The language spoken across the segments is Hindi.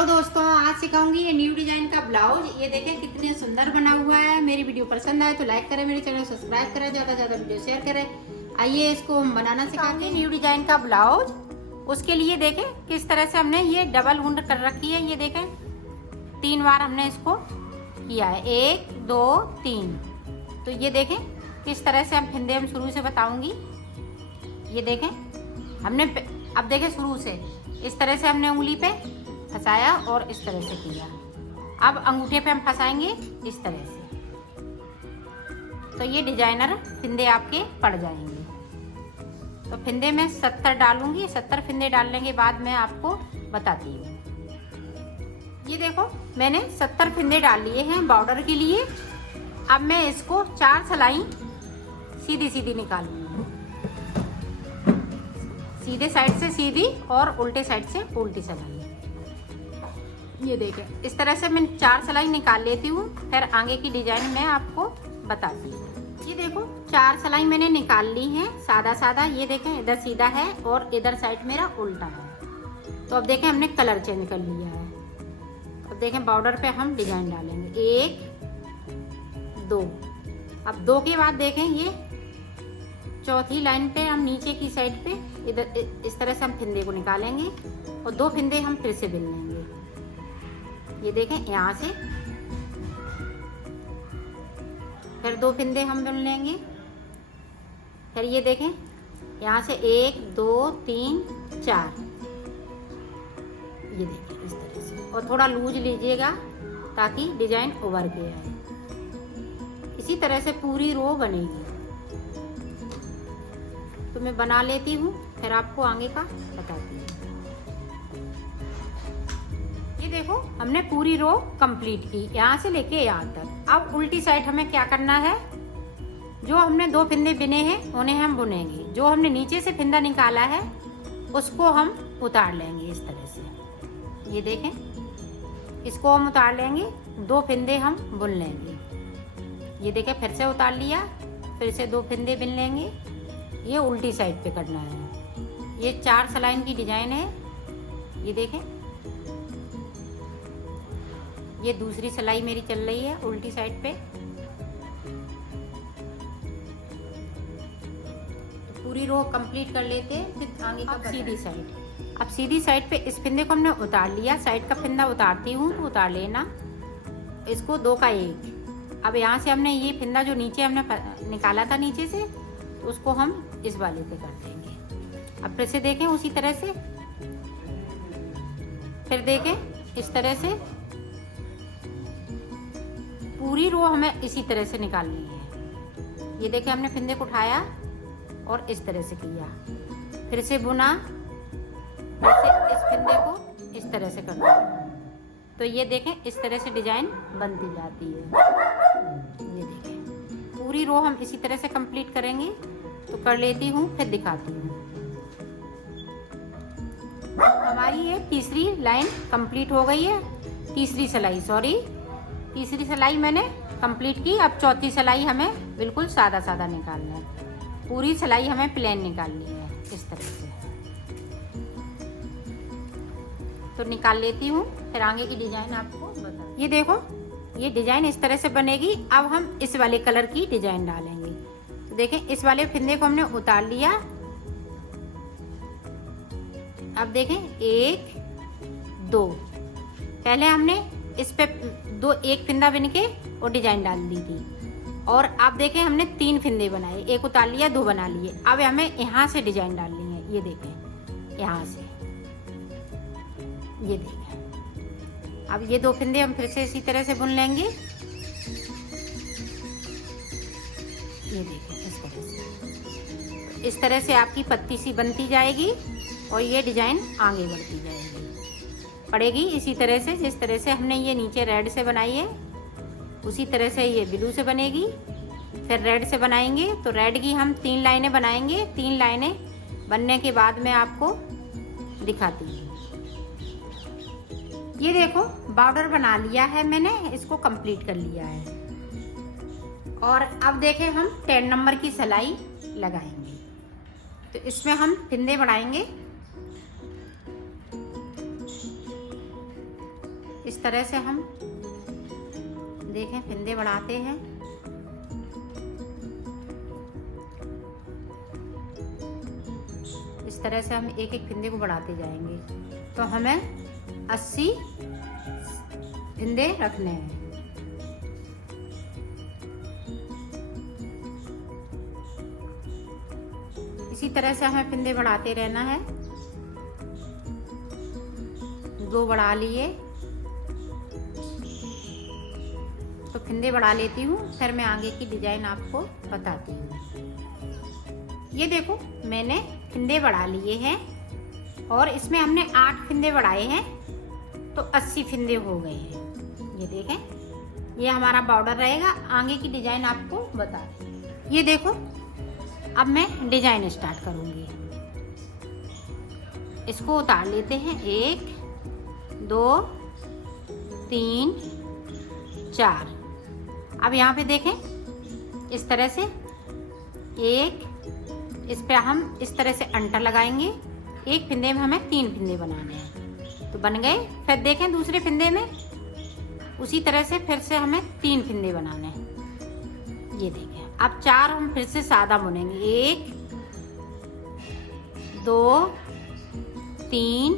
हेलो दोस्तों, आज सिखाऊंगी ये न्यू डिजाइन का ब्लाउज। ये देखें कितने सुंदर बना हुआ है। मेरी वीडियो पसंद आए तो लाइक करें, मेरे चैनल को सब्सक्राइब करें, ज्यादा से ज्यादा वीडियो शेयर करें। आइए इसको हम बनाना सिखाते हैं। न्यू डिजाइन का ब्लाउज, उसके लिए देखें किस तरह से हमने ये डबल वुंड कर रखी है। ये देखें 3 बार हमने इसको किया है, 1 2 3। तो ये देखें किस तरह से हम फिंदे हम शुरू से बताऊंगी। ये देखें हमने अब देखें शुरू से इस तरह से हमने उंगली पे फंसाया और इस तरह से किया। अब अंगूठे पे हम फंसाएंगे इस तरह से, तो ये डिजाइनर फिंदे आपके पड़ जाएंगे। तो फिंदे में 70 डालूंगी। 70 फिंदे डालने के बाद मैं आपको बताती हूँ। ये देखो मैंने 70 फिंदे डाल लिए हैं बॉर्डर के लिए। अब मैं इसको 4 सिलाई सीधी सीधी निकालूंगी, सीधे साइड से सीधी और उल्टे साइड से उल्टी सिलाई। ये देखें इस तरह से मैं 4 सिलाई निकाल लेती हूँ, फिर आगे की डिजाइन मैं आपको बताती हूँ। ये देखो 4 सिलाई मैंने निकाल ली है सादा सादा। ये देखें इधर सीधा है और इधर साइड मेरा उल्टा है। तो अब देखें हमने कलर चेंज कर लिया है। अब देखें बॉर्डर पे हम डिजाइन डालेंगे 1 2। अब 2 के बाद देखें ये चौथी लाइन पे हम नीचे की साइड पे इधर इस तरह से हम फिंदे को निकालेंगे और 2 फिंदे हम फिर से बिन लेंगे। ये देखें यहाँ से फिर 2 फिंदे हम बिन लेंगे। फिर ये देखें यहाँ से 1 2 3 4। ये देखें इस तरह से, और थोड़ा लूज लीजिएगा ताकि डिजाइन उभर के आए। इसी तरह से पूरी रो बनेगी। तो मैं बना लेती हूँ, फिर आपको आगे का बताती हूँ। ये देखो हमने पूरी रो कंप्लीट की यहाँ से लेके यहाँ तक। अब उल्टी साइड हमें क्या करना है, जो हमने 2 फिंदे बिने हैं उन्हें हम बुनेंगे। जो हमने नीचे से फिंदा निकाला है उसको हम उतार लेंगे इस तरह से। ये देखें इसको हम उतार लेंगे, 2 फिंदे हम बुन लेंगे। ये देखें फिर से उतार लिया, फिर से 2 फिंदे बिन लेंगे। ये उल्टी साइड पे करना है। ये 4 सिलाई की डिजाइन है। ये देखें ये दूसरी सिलाई मेरी चल रही है उल्टी साइड पे। पूरी रो कंप्लीट कर लेते हैं, फिर आगे का सीधी साइड। अब सीधी साइड पे इस फिंदे को हमने उतार लिया। साइड का फिंदा उतारती हूँ तो उतार लेना इसको 2 का 1। अब यहाँ से हमने ये फिंदा जो नीचे हमने निकाला था नीचे से, तो उसको हम इस वाले पे कर देंगे। अब फिर से देखें उसी तरह से, फिर देखें इस तरह से पूरी रो हमें इसी तरह से निकालनी है। ये देखें हमने फिंदे को उठाया और इस तरह से किया, फिर से बुना, फिर से इस फिंदे को इस तरह से करना। तो ये देखें इस तरह से डिजाइन बनती जाती है। ये देखें पूरी रो हम इसी तरह से कंप्लीट करेंगे। तो कर लेती हूँ फिर दिखाती हूँ। हमारी ये तीसरी लाइन कंप्लीट हो गई है। तीसरी सिलाई मैंने कंप्लीट की। अब चौथी सिलाई हमें बिल्कुल सादा सादा निकालना है। पूरी सिलाई हमें प्लेन निकालनी है इस तरह से। तो निकाल लेती हूँ, फिर आगे की डिजाइन आपको बता। ये देखो ये डिजाइन इस तरह से बनेगी। अब हम इस वाले कलर की डिजाइन डालेंगे। तो देखें इस वाले फिंदे को हमने उतार लिया। अब देखें 1 2। पहले हमने इस पे 1 फिंदा बिन के और डिजाइन डाल दी थी, और अब देखें हमने 3 फिंदे बनाए, 1 उतार लिया 2 बना लिए। अब हमें यहाँ से डिजाइन डालनी है। ये देखें यहाँ से, ये देखें। अब ये 2 फिंदे हम फिर से इसी तरह से बुन लेंगे। ये देखें इस तरह से आपकी पत्ती सी बनती जाएगी और ये डिजाइन आगे बढ़ती जाएगी, पड़ेगी इसी तरह से। जिस तरह से हमने ये नीचे रेड से बनाई है उसी तरह से ये ब्लू से बनेगी। फिर रेड से बनाएंगे तो रेड की हम 3 लाइनें बनाएंगे। 3 लाइनें बनने के बाद मैं आपको दिखाती हूँ। ये देखो बॉर्डर बना लिया है मैंने, इसको कंप्लीट कर लिया है। और अब देखें हम 10 नंबर की सिलाई लगाएंगे। तो इसमें हम फिंदे बढ़ाएंगे। इस तरह से हम देखें फिंदे बढ़ाते हैं। इस तरह से हम एक एक फिंदे को बढ़ाते जाएंगे। तो हमें 80 फिंदे रखने हैं। इसी तरह से हमें फिंदे बढ़ाते रहना है। 2 बढ़ा लिए, तो फिंदे बढ़ा लेती हूँ, फिर मैं आगे की डिजाइन आपको बताती हूँ। ये देखो मैंने फिंदे बढ़ा लिए हैं और इसमें हमने 8 फिंदे बढ़ाए हैं, तो 80 फिंदे हो गए हैं। ये देखें, ये हमारा बॉर्डर रहेगा। आगे की डिजाइन आपको बता दें। ये देखो, अब मैं डिजाइन स्टार्ट करूंगी। इसको उतार लेते हैं। 1 2 3 4। अब यहाँ पे देखें, इस तरह से एक, इस पे हम इस तरह से अंटर लगाएंगे। एक फिंदे में हमें 3 फिंदे बनाने हैं, तो बन गए। फिर देखें दूसरे फिंदे में उसी तरह से फिर से हमें 3 फिंदे बनाने हैं। ये देखें, अब 4 हम फिर से सादा बुनेंगे। 1 2 3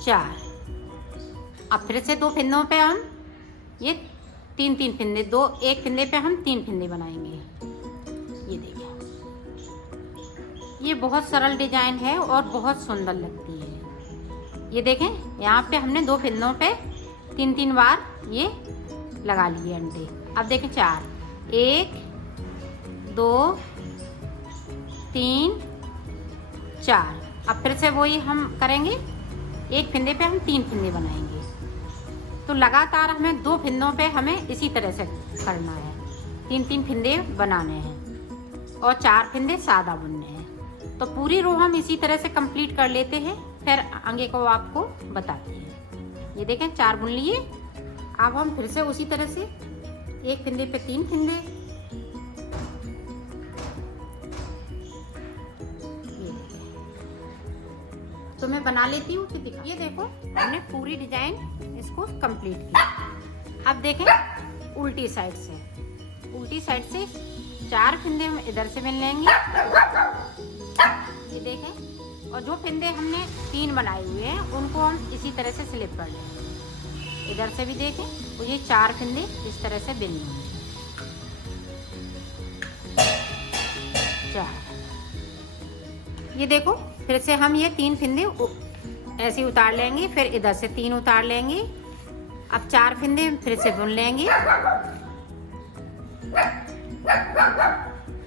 4। अब फिर से 2 फिंदों पे हम ये 3 फिंदे, 1 फिंदे पे हम 3 फिंदे बनाएंगे। ये देखिए, ये बहुत सरल डिजाइन है और बहुत सुंदर लगती है। ये देखें, यहाँ पे हमने 2 फिंदों पे 3 बार ये लगा लिए अंडे। अब देखें 4, 1 2 3 4। अब फिर से वही हम करेंगे, एक फिंदे पे हम 3 फिंदे बनाएंगे। तो लगातार हमें 2 फिंदों पे हमें इसी तरह से करना है। 3 फिंदे बनाने हैं और 4 फिंदे सादा बुनने हैं। तो पूरी रो हम इसी तरह से कंप्लीट कर लेते हैं, फिर आगे को आपको बताते हैं। ये देखें, 4 बुन लिए। अब हम फिर से उसी तरह से एक फिंदे पे 3 फिंदे। तो मैं बना लेती हूँ कि दिखा। ये देखो, हमने पूरी डिजाइन इसको कंप्लीट की। अब देखें उल्टी साइड से 4 फिंदे हम इधर से मिल लेंगे। ये देखें, और जो फिंदे हमने 3 बनाए हुए हैं उनको हम इसी तरह से स्लिप कर लेंगे। इधर से भी देखें, तो ये 4 फिंदे इस तरह से बिन लेंगे। 4। ये देखो, फिर से हम ये 3 फिंदे ऐसे उतार लेंगे, फिर इधर से 3 उतार लेंगे। अब 4 फिंदे फिर से बुन लेंगे।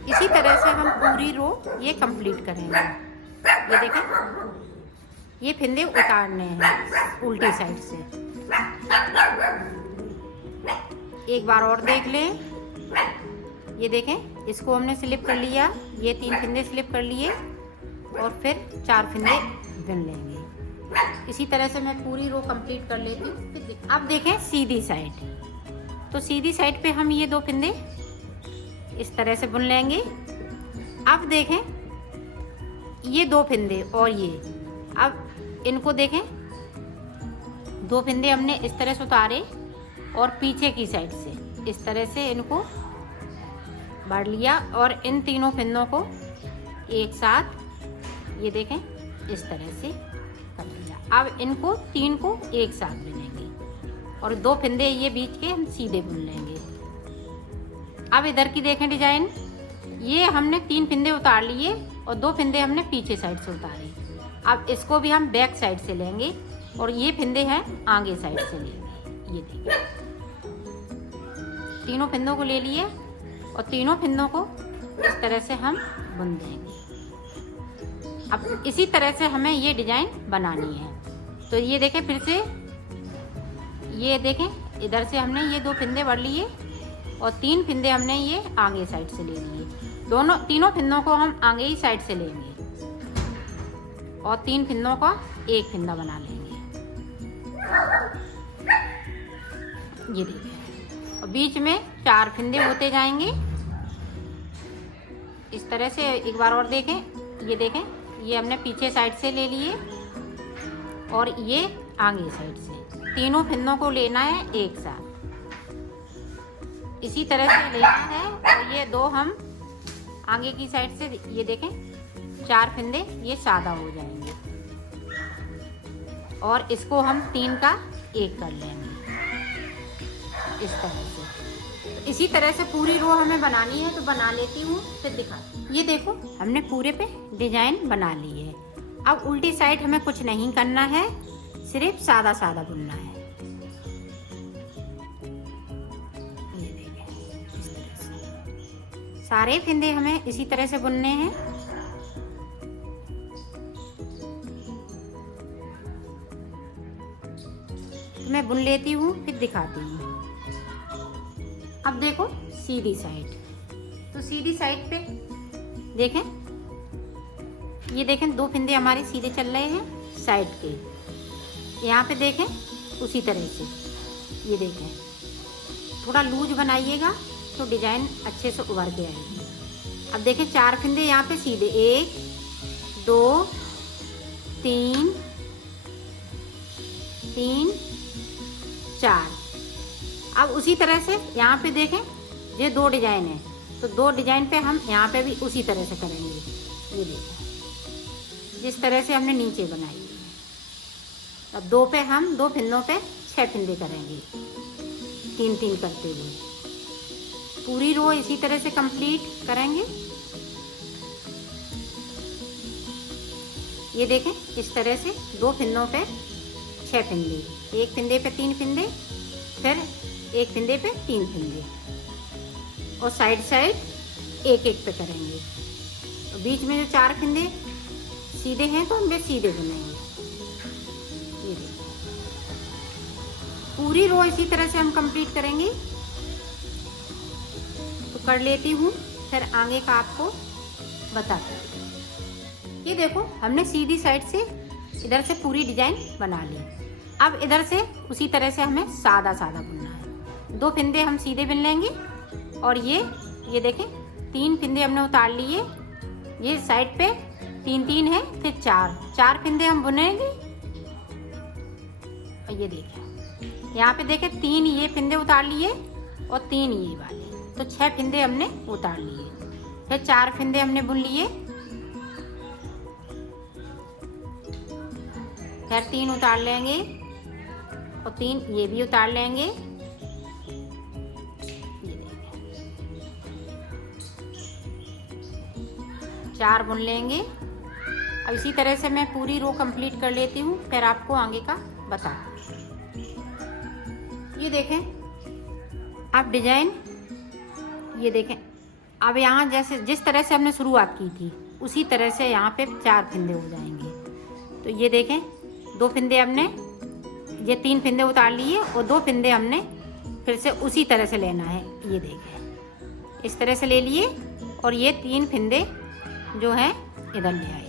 इसी तरह से हम पूरी रो ये कंप्लीट करेंगे। ये देखें, ये फिंदे उतारने हैं उल्टी साइड से। एक बार और देख लें। ये देखें, इसको हमने स्लिप कर लिया, ये 3 फिंदे स्लिप कर लिए और फिर 4 फिंदे बुन लेंगे। इसी तरह से मैं पूरी रो कंप्लीट कर लेती हूँ। अब देखें सीधी साइड, तो सीधी साइड पे हम ये 2 फिंदे इस तरह से बुन लेंगे। अब देखें, ये 2 फिंदे और ये, अब इनको देखें, 2 फिंदे हमने इस तरह से उतारे और पीछे की साइड से इस तरह से इनको बढ़ लिया और इन तीनों फिंदों को एक साथ, ये देखें, इस तरह से कर लिया। अब इनको 3 को एक साथ बुनेंगे और 2 फिंदे ये बीच के हम सीधे बुन लेंगे। अब इधर की देखें डिजाइन, ये हमने 3 फिंदे उतार लिए और 2 फिंदे हमने पीछे साइड से उतारे। अब इसको भी हम बैक साइड से लेंगे और ये फिंदे हैं आगे साइड से लेंगे। ये देखिए, तीनों फिंदों को ले लिए और तीनों फिंदों को इस तरह से हम बुन देंगे। अब इसी तरह से हमें ये डिजाइन बनानी है। तो ये देखें, फिर से ये देखें, इधर से हमने ये 2 फिंदे भर लिए और 3 फिंदे हमने ये आगे साइड से ले लिए। तीनों फिंदों को हम आगे ही साइड से लेंगे और 3 फिंदों का एक फिंदा बना लेंगे। ये देखिए, और बीच में 4 फिंदे होते जाएंगे इस तरह से। एक बार और देखें, ये देखें, ये हमने पीछे साइड से ले लिए और ये आगे साइड से। तीनों फिंदों को लेना है एक साथ, इसी तरह से लेना है। और ये 2 हम आगे की साइड से, ये देखें 4 फिंदे ये सादा हो जाएंगे और इसको हम 3 का 1 कर लेंगे इस तरह से। तो इसी तरह से पूरी रो हमें बनानी है, तो बना लेती हूँ फिर दिखाती हूँ। ये देखो हमने पूरे पे डिजाइन बना ली है। अब उल्टी साइड हमें कुछ नहीं करना है, सिर्फ सादा सादा बुनना है। ये देखिए इस तरह से सारे फिंदे हमें इसी तरह से बुनने हैं। तो मैं बुन लेती हूँ फिर दिखाती हूँ। अब देखो सीधी साइड, तो सीधी साइड पे देखें, ये देखें 2 फिंदे हमारे सीधे चल रहे हैं साइड के। यहाँ पे देखें उसी तरह से, ये देखें थोड़ा लूज बनाइएगा तो डिजाइन अच्छे से उभर के आएगी। अब देखें 4 फिंदे यहाँ पे सीधे, 1 2 3 3 4। अब उसी तरह से यहाँ पे देखें ये 2 डिजाइन है, तो 2 डिजाइन पे हम यहाँ पे भी उसी तरह से करेंगे। ये देखें जिस तरह से हमने नीचे बनाई है। अब 2 पे हम 2 फिंदों पे 6 फिंदे करेंगे 3-3 करते हुए। पूरी रो इसी तरह से कंप्लीट करेंगे। ये देखें इस तरह से 2 फिंदों पे 6 फिंदे, 1 फिंदे पे 3 फिंदे, फिर 1 फिंदे पे 3 फिंदे, और साइड साइड 1-1 पे करेंगे। तो बीच में जो 4 फिंदे सीधे हैं तो हम सीधे बुनेंगे। ये देखिए पूरी रो इसी तरह से हम कंप्लीट करेंगे। तो कर लेती हूँ फिर आगे का आपको बताती हूँ। ये देखो हमने सीधी साइड से इधर से पूरी डिजाइन बना ली। अब इधर से उसी तरह से हमें सादा सादा बुनना है। 2 फिंदे हम सीधे बुन लेंगे और ये देखें 3 फिंदे हमने उतार लिए। ये साइड पे 3-3 है, फिर 4 फिंदे हम बुनेंगे। और ये देखें यहाँ पे देखें 3 ये फिंदे उतार लिए और 3 ये वाले, तो 6 फिंदे हमने उतार लिए। फिर 4 फिंदे हमने बुन लिए, फिर 3 उतार लेंगे और 3 ये भी उतार लेंगे। ये देखें 4 बुन लेंगे। अब इसी तरह से मैं पूरी रो कंप्लीट कर लेती हूँ, फिर आपको आगे का बता। ये देखें अब डिजाइन, ये देखें अब यहाँ जैसे जिस तरह से हमने शुरुआत की थी उसी तरह से यहाँ पे 4 फिंदे हो जाएंगे। तो ये देखें 2 फिंदे हमने, ये 3 फिंदे उतार लिए और 2 फिंदे हमने फिर से उसी तरह से लेना है। ये देखें इस तरह से ले लिए और ये 3 फिंदे जो है इधर ले आए।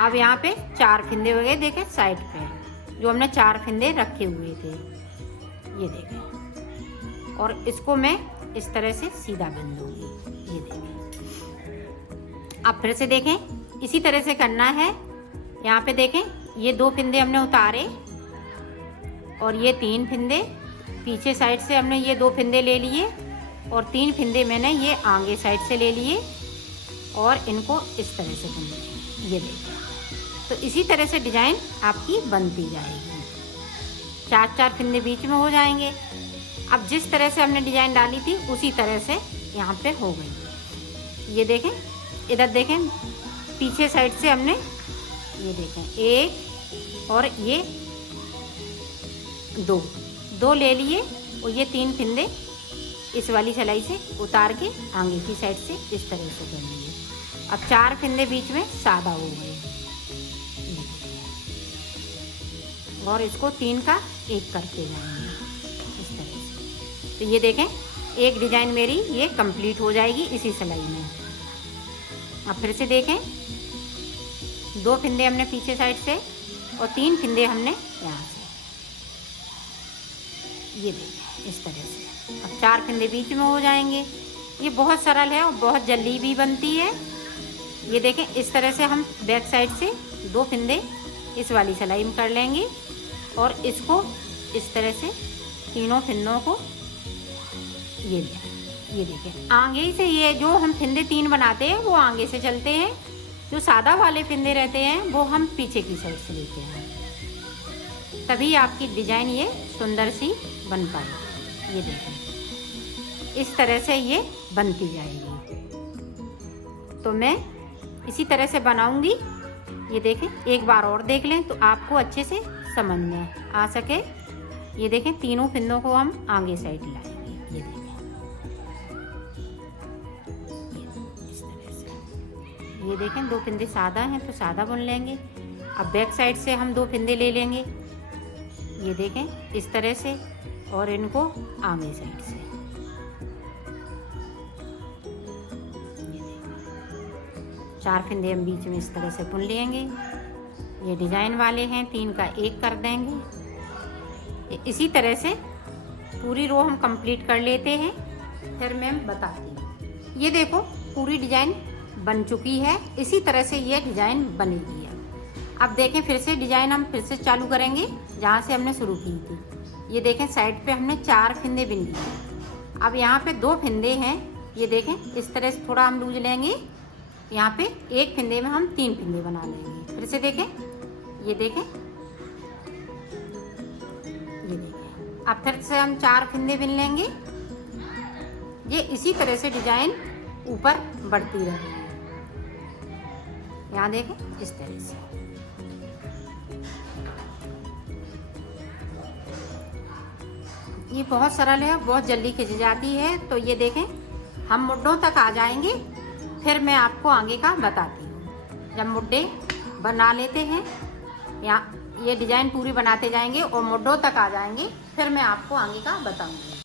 अब यहाँ पे 4 फिंदे हो गए, देखें साइड पे जो हमने 4 फिंदे रखे हुए थे। ये देखें और इसको मैं इस तरह से सीधा बुन दूंगी। ये देखें अब फिर से देखें इसी तरह से करना है। यहाँ पे देखें ये 2 फिंदे हमने उतारे और ये 3 फिंदे पीछे साइड से हमने ये 2 फिंदे ले लिए और 3 फिंदे मैंने ये आगे साइड से ले लिए और इनको इस तरह से बुन लिया। ये देखिए तो इसी तरह से डिजाइन आपकी बनती जाएगी। 4-4 फिंदे बीच में हो जाएंगे। अब जिस तरह से हमने डिजाइन डाली थी उसी तरह से यहाँ पे हो गई। ये देखें इधर देखें पीछे साइड से हमने ये देखें 1 और ये 2 ले लिए और ये 3 फिंदे इस वाली सिलाई से उतार के आगे की साइड से इस तरह से कर लिए। अब 4 फिंदे बीच में सादा हो गए और इसको 3 का 1 करते जाएंगे इस तरह से। तो ये देखें एक डिजाइन मेरी ये कंप्लीट हो जाएगी इसी सिलाई में। अब फिर से देखें 2 फिंदे हमने पीछे साइड से और 3 फिंदे हमने यहाँ से। ये देखें इस तरह से। अब 4 फिंदे बीच में हो जाएंगे। ये बहुत सरल है और बहुत जल्दी भी बनती है। ये देखें इस तरह से हम बैक साइड से 2 फिंदे इस वाली सिलाई में कर लेंगे और इसको इस तरह से तीनों फिंदों को ये देखें आगे से, ये जो हम फिंदे 3 बनाते हैं वो आगे से चलते हैं, जो सादा वाले फिंदे रहते हैं वो हम पीछे की साइड से लेते हैं, तभी आपकी डिजाइन ये सुंदर सी बन पाएगी। ये देखें इस तरह से ये बनती जाएगी। तो मैं इसी तरह से बनाऊंगी। ये देखें, एक बार और देख लें तो आपको अच्छे से समझ में आ सके। ये देखें तीनों फिंदों को हम आगे साइड लाएंगे। ये देखें इस तरह से। ये देखें 2 फिंदे सादा हैं तो सादा बुन लेंगे। अब बैक साइड से हम 2 फिंदे ले लेंगे। ये देखें इस तरह से, और इनको आगे साइड से। ये देखें 4 फिंदे हम बीच में इस तरह से बुन लेंगे। ये डिजाइन वाले हैं, 3 का 1 कर देंगे। इसी तरह से पूरी रो हम कंप्लीट कर लेते हैं, फिर मैं बताती हूँ। ये देखो पूरी डिजाइन बन चुकी है। इसी तरह से ये डिजाइन बनेगी। अब देखें फिर से डिजाइन हम फिर से चालू करेंगे जहाँ से हमने शुरू की थी। ये देखें साइड पे हमने 4 फिंदे बिन लिए। अब यहाँ पे 2 फिंदे हैं। ये देखें इस तरह से थोड़ा हम लूज लेंगे। यहाँ पे 1 फिंदे में हम 3 फिंदे बना लेंगे। फिर से देखें, ये देखें, ये देखें। अब फिर से हम 4 फिंदे बिन लेंगे। ये इसी तरह से डिजाइन ऊपर बढ़ती रहेगी। यहाँ देखें इस तरह से। ये बहुत सरल है, बहुत जल्दी खिंच जाती है। तो ये देखें हम मुड्ढों तक आ जाएंगे, फिर मैं आपको आगे का बताती हूँ। जब मुड्ढे बना लेते हैं, यहाँ ये डिजाइन पूरी बनाते जाएंगे और मुड्ढों तक आ जाएंगे, फिर मैं आपको आगे का बताऊंगी।